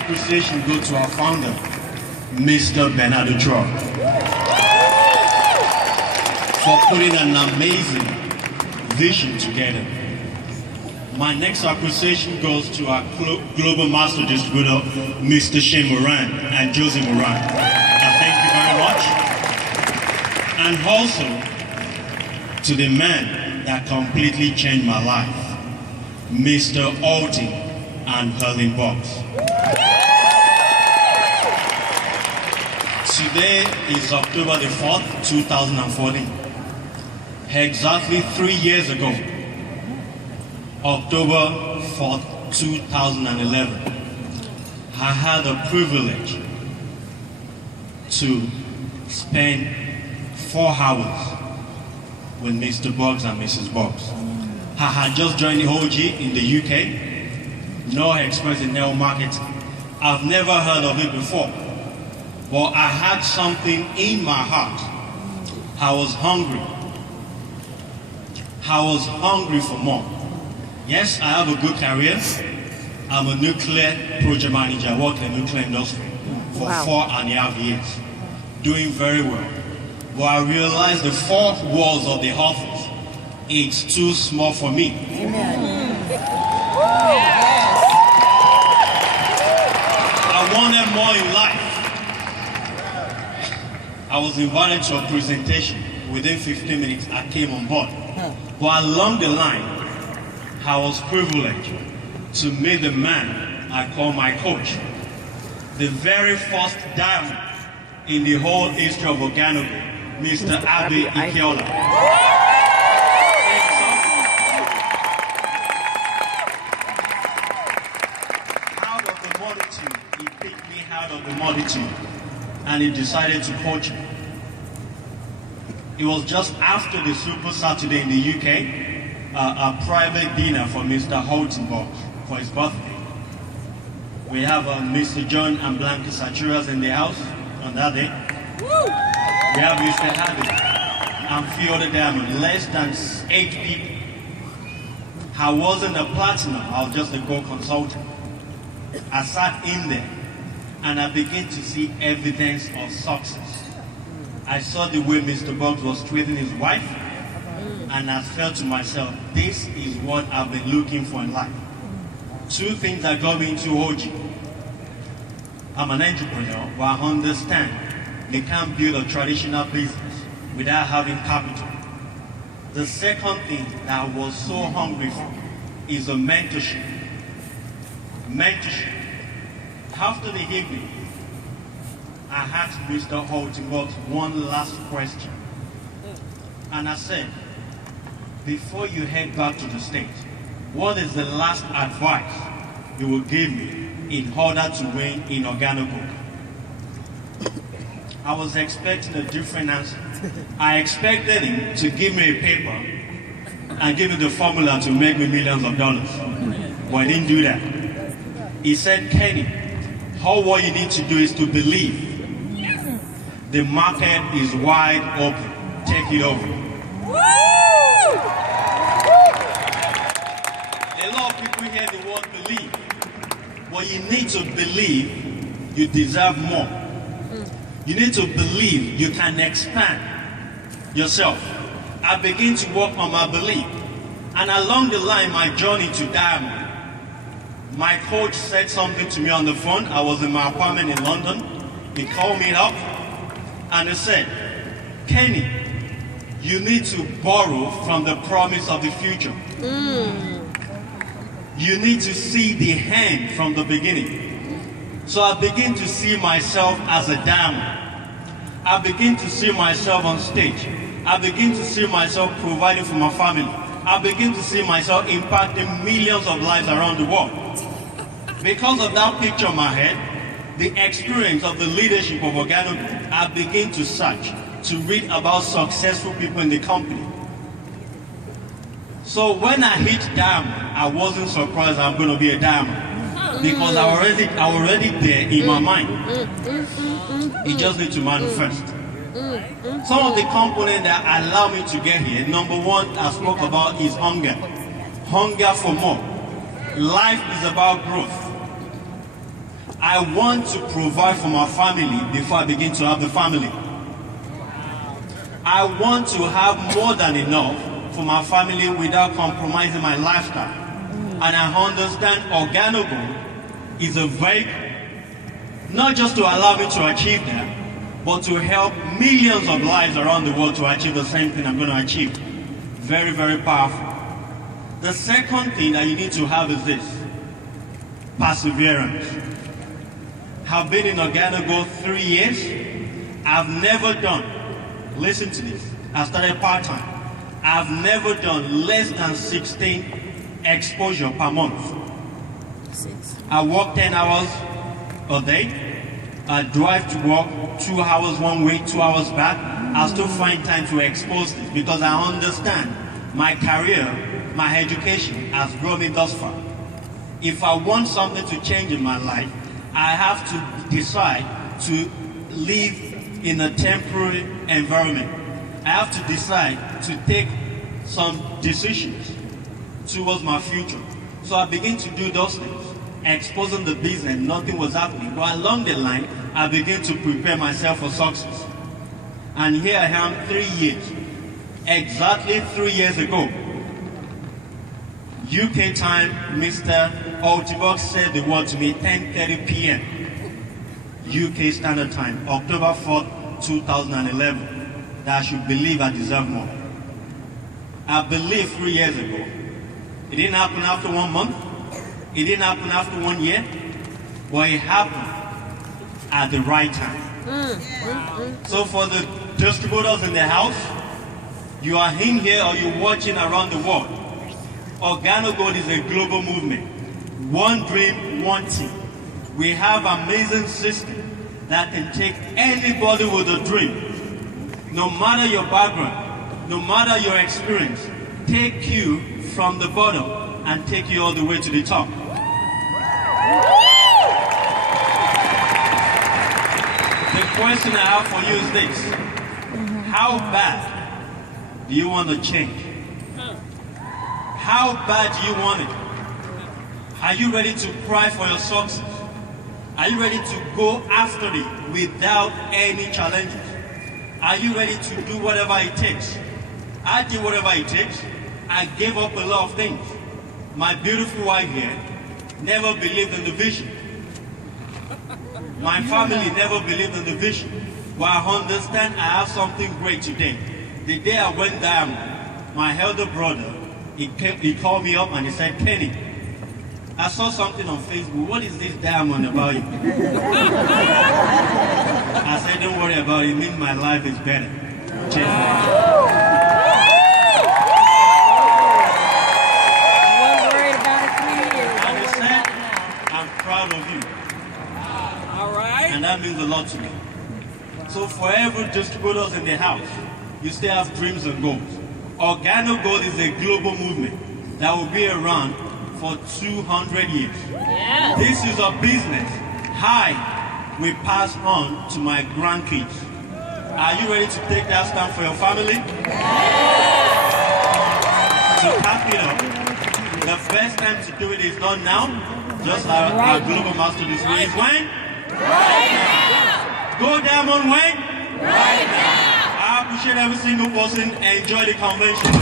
appreciation goes to our founder, Mr. Bernardo Trump, for putting an amazing vision together. My next appreciation goes to our global master distributor, Mr. Shane Moran and Josie Moran. Thank you very much. And also to the man that completely changed my life, Mr. Holton and Holton Buggs. Today is October the 4th, 2014. Exactly 3 years ago, October 4th, 2011, I had the privilege to spend 4 hours with Mr. Buggs and Mrs. Buggs. I had just joined the OG in the UK, no experience in nail marketing. I've never heard of it before, but I had something in my heart. I was hungry. I was hungry for more. Yes, I have a good career. I'm a nuclear project manager. I worked in the nuclear industry for 4.5 years, doing very well. But I realized the 4 walls of the office, it's too small for me. Amen. I wanted more in life. I was invited to a presentation. Within 15 minutes, I came on board. But along the line, I was privileged to meet the man I call my coach, the very first diamond in the whole history of Organo Gold, Mr. Abbey Ikeola. Out of the multitude, he picked me out of the multitude, and he decided to coach me. It was just after the Super Saturday in the UK, a private dinner for Mr. Holton Buggs for his birthday. We have Mr. John and Blanca Sachtouras in the house on that day. We have Mr. Harvey and few other diamonds, less than 8 people. I wasn't a platinum, I was just a gold consultant. I sat in there and I began to see evidence of success. I saw the way Mr. Buggs was treating his wife, and I felt to myself, this is what I've been looking for in life. 2 things that got me into OG. I'm an entrepreneur, but I understand they can't build a traditional business without having capital. The second thing that I was so hungry for is a mentorship. Mentorship. After the evening, I asked Mr. Holton Buggs one last question. And I said, before you head back to the States, what is the last advice you will give me in order to win in Organo Gold? I was expecting a different answer. I expected him to give me a paper and give me the formula to make me millions of dollars. But he didn't do that. He said, Kenny, all what you need to do is to believe. The market is wide open. Take it over. A lot of people hear the word believe. But you need to believe you deserve more. You need to believe you can expand yourself. I begin to work on my belief. And along the line, my journey to Diamond, my coach said something to me on the phone. I was in my apartment in London. He called me up and he said, Kenny, you need to borrow from the promise of the future. You need to see the end from the beginning. So I begin to see myself as a diamond. I begin to see myself on stage. I begin to see myself providing for my family. I begin to see myself impacting millions of lives around the world. Because of that picture in my head, the experience of the leadership of Organo Gold, I begin to search, to read about successful people in the company. So when I hit diamond, I wasn't surprised I'm going to be a diamond. Because I already there in my mind. It just needs to manifest. Some of the components that allow me to get here, number one I spoke about is hunger. Hunger for more. Life is about growth. I want to provide for my family before I begin to have the family. I want to have more than enough for my family without compromising my lifestyle. And I understand Organo Gold is a vehicle, not just to allow me to achieve that, but to help millions of lives around the world to achieve the same thing I'm going to achieve. Very, very powerful. The second thing that you need to have is this: perseverance. I've been in Organo Gold 3 years. I've never done, listen to this, I started part-time. I've never done less than 16 exposure per month. I work 10 hours a day. I drive to work 2 hours one way, 2 hours back. I still find time to expose this because I understand my career, my education has brought me thus far. If I want something to change in my life, I have to decide to live in a temporary environment. I have to decide to take some decisions towards my future. So I begin to do those things, exposing the business, nothing was happening. But along the line, I begin to prepare myself for success. And here I am 3 years, exactly 3 years ago. UK time, Mr. Holton Buggs said the word to me, 10:30 p.m. UK Standard Time, October 4th, 2011, that I should believe I deserve more. I believed 3 years ago. It didn't happen after 1 month. It didn't happen after 1 year. But it happened at the right time. So for the distributors in the house, you are in here or you're watching around the world, Organo Gold is a global movement. One dream, one team. We have an amazing system that can take anybody with a dream, no matter your background, no matter your experience, take you from the bottom and take you all the way to the top. The question I have for you is this: how bad do you want to change? How bad do you want it? Are you ready to cry for your success? Are you ready to go after it without any challenges? Are you ready to do whatever it takes? I did whatever it takes. I gave up a lot of things. My beautiful wife here never believed in the vision. My family never believed in the vision. But I understand I have something great today. The day I went diamond, my elder brother, he called me up and he said, "Kenny, I saw something on Facebook. What is this diamond about you?" I said, "Don't worry about it. It means my life is better." Cheers. And he said, "I'm proud of you." All right. And that means a lot to me. So for every distributors in the house, you still have dreams and goals. Organo Gold is a global movement that will be around for 200 years. Yes. This is a business I will pass on to my grandkids. Are you ready to take that stand for your family? To cap it up, the best time to do it is not now, just like our global master this way is when? Right now. Go diamond when? Right now. I appreciate every single person. Enjoy the convention.